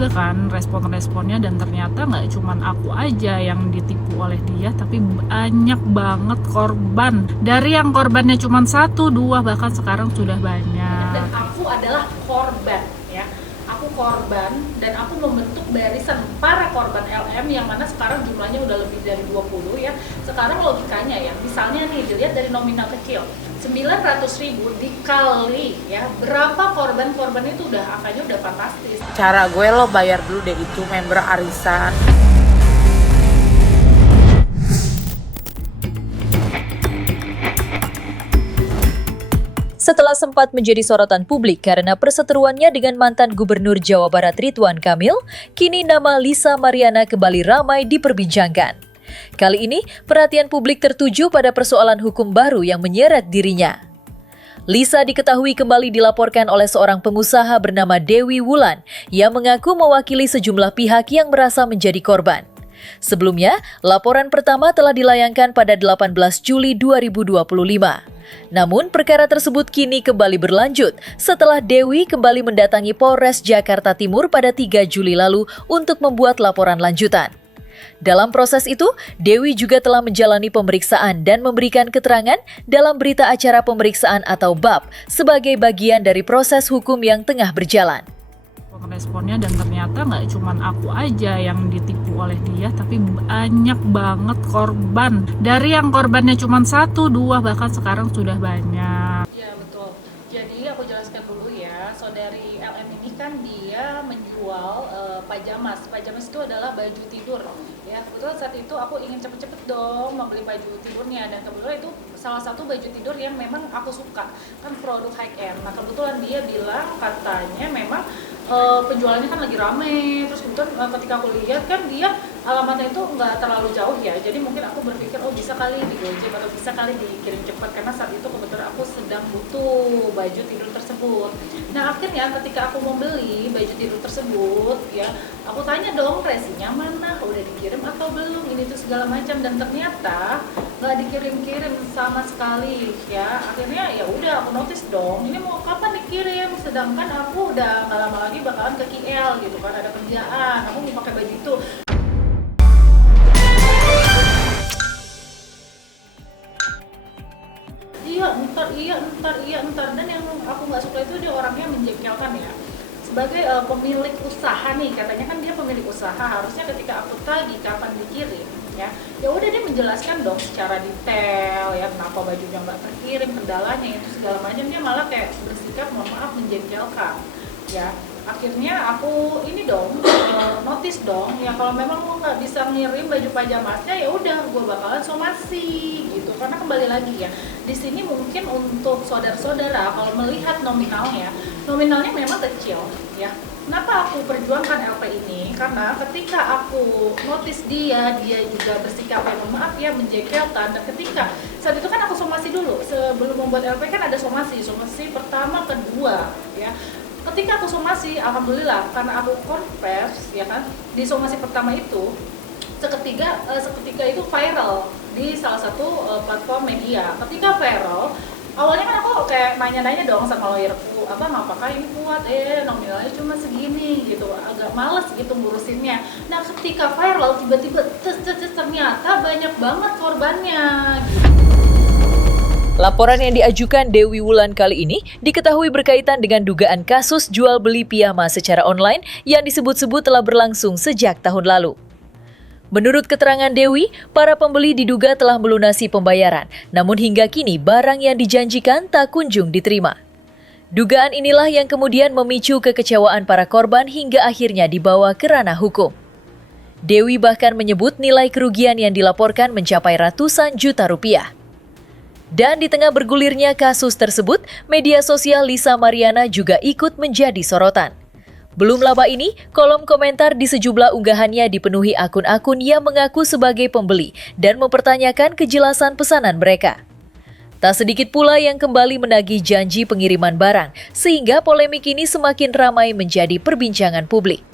juga kan respon-responnya, dan ternyata nggak cuman aku aja yang ditipu oleh dia, tapi banyak banget korban. Dari yang korbannya cuma 1, 2, bahkan sekarang sudah banyak. Dan aku adalah korban ya. Aku korban dan aku membentuk barisan para korban LM yang mana sekarang jumlahnya udah lebih dari 20 ya. Sekarang logikanya ya, misalnya nih dilihat dari nominal kecil 900.000 dikali ya berapa korban itu udah angkanya udah fantastis. Cara gue lo bayar dulu deh itu member arisan. Setelah sempat menjadi sorotan publik karena perseteruannya dengan mantan Gubernur Jawa Barat Ridwan Kamil, kini nama Lisa Mariana kembali ramai diperbincangkan. Kali ini, perhatian publik tertuju pada persoalan hukum baru yang menyeret dirinya. Lisa diketahui kembali dilaporkan oleh seorang pengusaha bernama Dewi Wulan yang mengaku mewakili sejumlah pihak yang merasa menjadi korban. Sebelumnya, laporan pertama telah dilayangkan pada 18 Juli 2025. Namun, perkara tersebut kini kembali berlanjut setelah Dewi kembali mendatangi Polres Jakarta Timur pada 3 Juli lalu untuk membuat laporan lanjutan. Dalam proses itu, Dewi juga telah menjalani pemeriksaan dan memberikan keterangan dalam berita acara pemeriksaan atau BAP sebagai bagian dari proses hukum yang tengah berjalan. Responnya, dan ternyata nggak cuman aku aja yang ditipu oleh dia, tapi banyak banget korban. Dari yang korbannya cuma 1, 2, bahkan sekarang sudah banyak. Ya betul. Jadi aku jelaskan dulu ya, saudari LM ini kan dia menjual pajamas. Pajamas itu adalah baju tidur. Ya, kebetulan saat itu aku ingin cepet-cepet dong membeli baju tidurnya, dan kebetulan itu salah satu baju tidur yang memang aku suka, kan produk high end. Nah kebetulan dia bilang katanya memang penjualannya kan lagi rame, terus kemudian ketika aku lihat kan dia alamatnya itu nggak terlalu jauh ya, jadi mungkin aku berpikir oh bisa kali di Gojek atau bisa kali dikirim cepat, karena saat itu kebetulan aku sedang butuh baju tidur tersebut. Nah akhirnya ketika aku mau beli baju tidur tersebut ya, aku tanya dong resinya mana, udah dikirim atau belum, ini tuh segala macam, dan ternyata nggak dikirim-kirim sama sekali ya. Akhirnya ya udah aku notice dong, ini mau kapan dikirim, sedangkan aku udah nggak lama lagi bakalan ke KL gitu kan, ada kerjaan, aku mau pakai baju itu. Iya, dan yang aku nggak suka itu dia orangnya menjengkelkan ya. Sebagai pemilik usaha nih, katanya kan dia pemilik usaha, harusnya ketika aku tagih kapan dikirim ya udah dia menjelaskan dong secara detail ya, kenapa bajunya nggak terkirim, kendalanya itu segala macam. Dia malah kayak bersikap mohon maaf menjengkelkan ya. Akhirnya aku ini dong notice dong ya, kalau memang lo nggak bisa ngirim baju pajamasnya ya udah gue bakalan somasi gitu, karena kembali lagi ya di sini mungkin untuk saudara-saudara kalau melihat nominalnya memang kecil ya. Kenapa aku perjuangkan LP ini? Karena ketika aku notice dia juga bersikap yang maaf ya menjengkelkan, dan ketika saat itu kan aku somasi dulu sebelum membuat LP kan ada somasi pertama, kedua ya. Ketika aku somasi, alhamdulillah karena aku converse ya kan, di somasi pertama itu seketika itu viral di salah satu platform media. Ketika viral, awalnya kan aku kayak nanya-nanya dong sama lawyerku, abang apakah ini kuat, nominalnya cuma segini gitu, agak males gitu ngurusinnya. Nah ketika viral tiba-tiba ternyata banyak banget korbannya gitu. Laporan yang diajukan Dewi Wulan kali ini diketahui berkaitan dengan dugaan kasus jual beli piyama secara online yang disebut-sebut telah berlangsung sejak tahun lalu. Menurut keterangan Dewi, para pembeli diduga telah melunasi pembayaran, namun hingga kini barang yang dijanjikan tak kunjung diterima. Dugaan inilah yang kemudian memicu kekecewaan para korban hingga akhirnya dibawa ke ranah hukum. Dewi bahkan menyebut nilai kerugian yang dilaporkan mencapai ratusan juta rupiah. Dan di tengah bergulirnya kasus tersebut, media sosial Lisa Mariana juga ikut menjadi sorotan. Belum lama ini, kolom komentar di sejumlah unggahannya dipenuhi akun-akun yang mengaku sebagai pembeli dan mempertanyakan kejelasan pesanan mereka. Tak sedikit pula yang kembali menagih janji pengiriman barang, sehingga polemik ini semakin ramai menjadi perbincangan publik.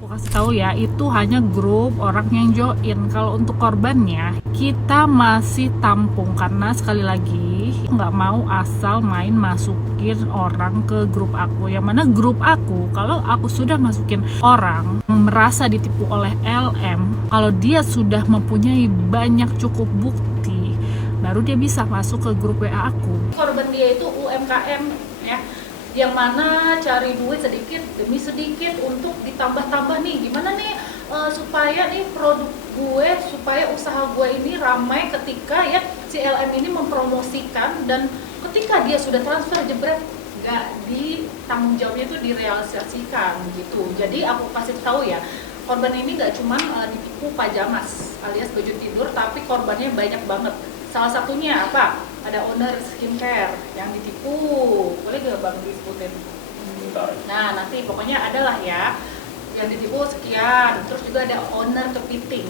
Aku kasih tahu ya, itu hanya grup orang yang join. Kalau untuk korbannya, kita masih tampung karena sekali lagi nggak mau asal main masukin orang ke grup aku. Yang mana grup aku, kalau aku sudah masukin orang merasa ditipu oleh LM, kalau dia sudah mempunyai banyak cukup bukti, baru dia bisa masuk ke grup WA aku. Korban dia itu UMKM ya, yang mana cari duit sedikit demi sedikit untuk ditambah-tambah nih, gimana nih supaya nih produk gue, supaya usaha gue ini ramai ketika ya si LM ini mempromosikan, dan ketika dia sudah transfer jebret nggak ditanggung jawabnya itu direalisasikan gitu. Jadi aku kasih tahu ya, korban ini nggak cuman ditipu pajamas alias baju tidur, tapi korbannya banyak banget. Salah satunya apa? Ada owner skincare yang ditipu, boleh gak Bang disebutin? Nah nanti pokoknya adalah ya yang ditipu sekian. Terus juga ada owner kepiting,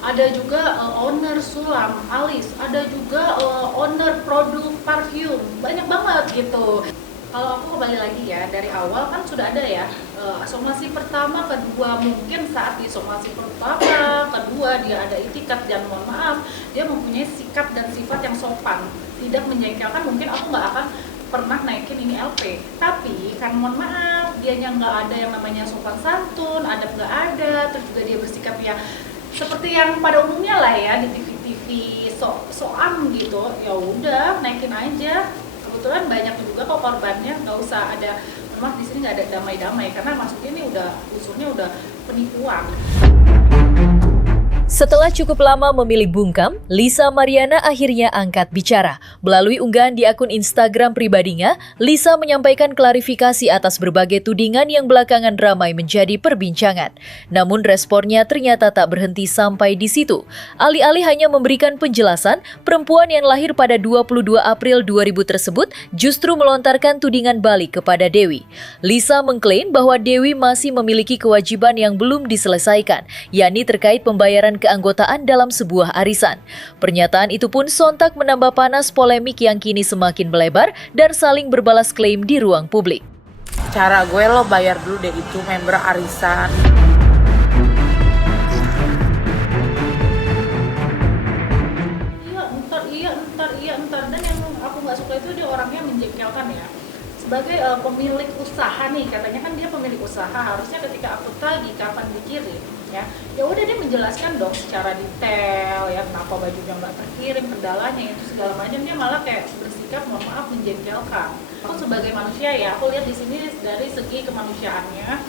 ada juga owner sulam alis, ada juga owner produk parfum, banyak banget gitu. Kalau aku kembali lagi ya, dari awal kan sudah ada ya somasi pertama, kedua, mungkin saat di somasi pertama, kedua dia ada itikat dan mohon maaf dia mempunyai sikap dan sifat yang sopan, tidak menjengkelkan, mungkin aku nggak akan pernah naikin ini LP. Tapi kan mohon maaf, dianya nggak ada yang namanya sopan santun, adab nggak ada, terus juga dia bersikap ya seperti yang pada umumnya lah ya di TV-TV soam gitu, ya udah naikin aja. Kebetulan banyak juga kok korbannya, nggak usah ada, memang di sini nggak ada damai-damai karena maksudnya ini udah unsurnya udah penipuan. Setelah cukup lama memilih bungkam, Lisa Mariana akhirnya angkat bicara. Melalui unggahan di akun Instagram pribadinya, Lisa menyampaikan klarifikasi atas berbagai tudingan yang belakangan ramai menjadi perbincangan. Namun responnya ternyata tak berhenti sampai di situ. Alih-alih hanya memberikan penjelasan, perempuan yang lahir pada 22 April 2000 tersebut justru melontarkan tudingan balik kepada Dewi. Lisa mengklaim bahwa Dewi masih memiliki kewajiban yang belum diselesaikan, yakni terkait pembayaran keanggotaan dalam sebuah arisan. Pernyataan itu pun sontak menambah panas polemik yang kini semakin melebar dan saling berbalas klaim di ruang publik. Cara gue lo bayar dulu deh itu member arisan. Entar. Dan yang aku nggak suka itu dia orangnya menjengkelkan ya. Sebagai pemilik usaha nih, katanya kan dia pemilik usaha, harusnya ketika aku tagih kapan dikirim ya udah dia menjelaskan dong secara detail ya, kenapa bajunya nggak terkirim, kendalanya itu segala macam. Dia malah kayak bersikap mohon maaf menjengkelkan. Aku sebagai manusia ya, aku lihat di sini dari segi kemanusiaannya,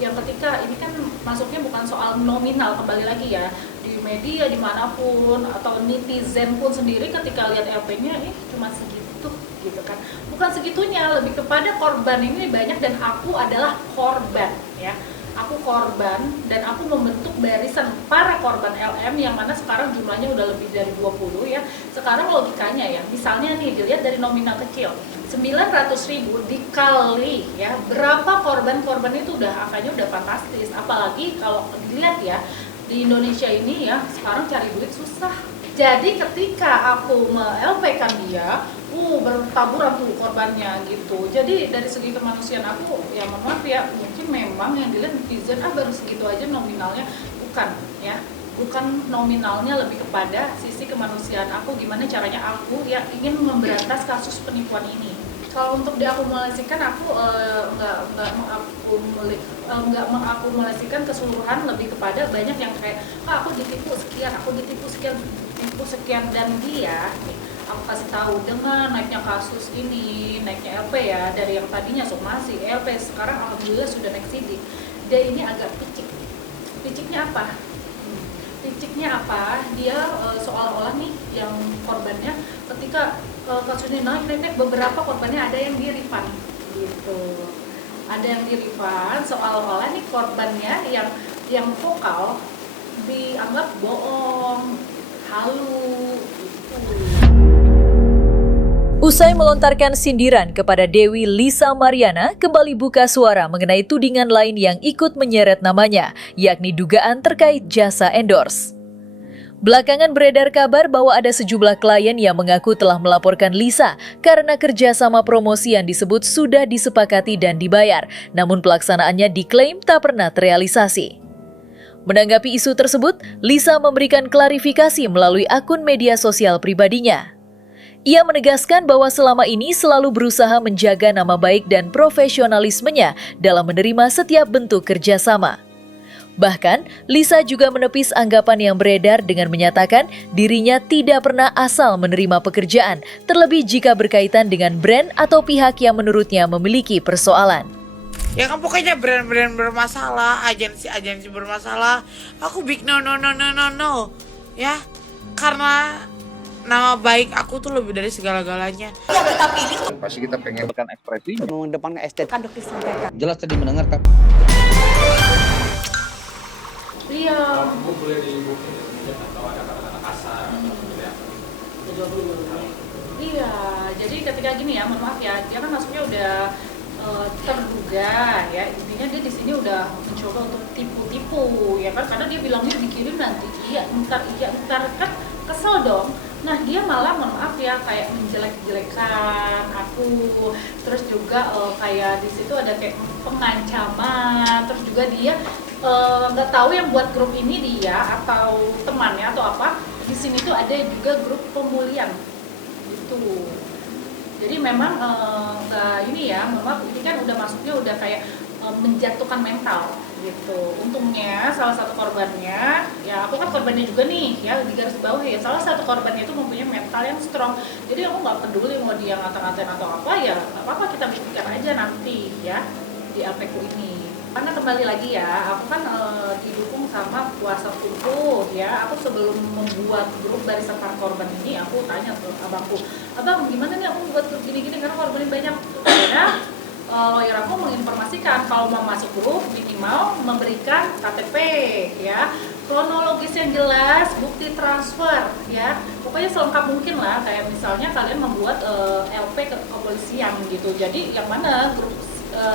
yang ketika ini kan masuknya bukan soal nominal, kembali lagi ya, di media dimanapun atau netizen pun sendiri ketika lihat LP-nya cuma segitu gitu kan, bukan segitunya, lebih kepada korban ini banyak dan aku adalah korban ya. Aku korban dan aku membentuk barisan para korban LM yang mana sekarang jumlahnya udah lebih dari 20 ya. Sekarang logikanya ya, misalnya nih dilihat dari nominal kecil 900.000 dikali ya berapa korban itu udah angkanya udah fantastis. Apalagi kalau dilihat ya di Indonesia ini ya sekarang cari duit susah. Jadi ketika aku me-LP-kan dia, bertaburan tuh korbannya gitu. Jadi dari segi kemanusiaan aku, ya mohon maaf ya, mungkin memang yang dilihat netizen baru segitu aja nominalnya, bukan ya. Bukan nominalnya, lebih kepada sisi kemanusiaan aku, gimana caranya aku ya ingin memberantas kasus penipuan ini. Kalau untuk diakumulasikan aku nggak mengakumulasikan keseluruhan, lebih kepada banyak yang kayak aku ditipu sekian dan dia aku kasih tahu dengan naiknya kasus ini, naiknya LP ya, dari yang tadinya somasi LP sekarang alhamdulillah sudah naik sidik. Dia ini agak piciknya apa? Dia seolah-olah nih yang korbannya ketika kasusnya naik beberapa korbannya ada yang di-refund gitu. Ada yang di-refund seolah-olah nih korbannya yang vokal dianggap bohong, halu gitu. Usai melontarkan sindiran kepada Dewi, Lisa Mariana kembali buka suara mengenai tudingan lain yang ikut menyeret namanya, yakni dugaan terkait jasa endorse. Belakangan beredar kabar bahwa ada sejumlah klien yang mengaku telah melaporkan Lisa karena kerjasama promosi yang disebut sudah disepakati dan dibayar, namun pelaksanaannya diklaim tak pernah terrealisasi. Menanggapi isu tersebut, Lisa memberikan klarifikasi melalui akun media sosial pribadinya. Ia menegaskan bahwa selama ini selalu berusaha menjaga nama baik dan profesionalismenya dalam menerima setiap bentuk kerjasama. Bahkan, Lisa juga menepis anggapan yang beredar dengan menyatakan dirinya tidak pernah asal menerima pekerjaan, terlebih jika berkaitan dengan brand atau pihak yang menurutnya memiliki persoalan. Ya kan pokoknya brand-brand bermasalah, agensi-agensi bermasalah, aku big no. Ya, karena nama baik aku tuh lebih dari segala-galanya. Pasti kita pengen ekspresi mengedepankan estetika jelas tadi mendengarkan. Iya. Iya, jadi ketika gini ya, mohon maaf ya, dia kan masuknya udah terduga ya, intinya dia di sini udah mencoba untuk tipu-tipu ya kan, karena dia bilangnya dikirim nanti, iya ntar kan kesel dong. Nah dia malah mohon maaf ya kayak menjelek-jelekan aku, terus juga kayak di situ ada kayak pengancaman, terus juga dia nggak tahu yang buat grup ini dia atau temannya atau apa. Di sini tuh ada juga grup pemulihan gitu. Jadi memang nggak ini ya, memang ini kan udah masuknya udah kayak menjatuhkan mental gitu. Untungnya salah satu korbannya, ya aku kan korbannya juga nih ya, di garis bawah ya, salah satu korbannya itu mempunyai mental yang strong. Jadi aku nggak peduli mau dia ngata-ngatain atau apa, ya nggak apa-apa, kita buktikan aja nanti ya di LPku ini. Karena kembali lagi ya, aku kan didukung sama kuasa hukum ya. Aku sebelum membuat grup barisan para korban ini, aku tanya ke abangku, abang gimana nih aku buat grup gini-gini karena korbannya banyak. Karena lawyer aku menginformasikan kalau mau masuk grup minimal memberikan KTP ya, kronologis yang jelas, bukti transfer ya, pokoknya selengkap mungkin lah. Kayak misalnya kalian membuat LP ke kepolisian gitu. Jadi yang mana grup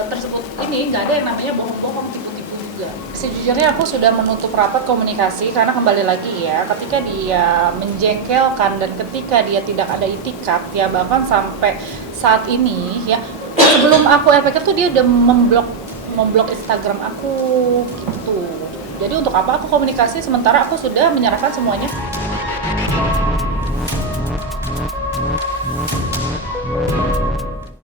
tersebut ini nggak ada yang namanya bohong-bohong, tipu-tipu juga. Sejujurnya aku sudah menutup rapat komunikasi karena kembali lagi ya, ketika dia menjengkelkan dan ketika dia tidak ada itikat ya, bahkan sampai saat ini ya, sebelum aku LPK tuh dia udah memblok Instagram aku gitu. Jadi untuk apa aku komunikasi sementara aku sudah menyerahkan semuanya.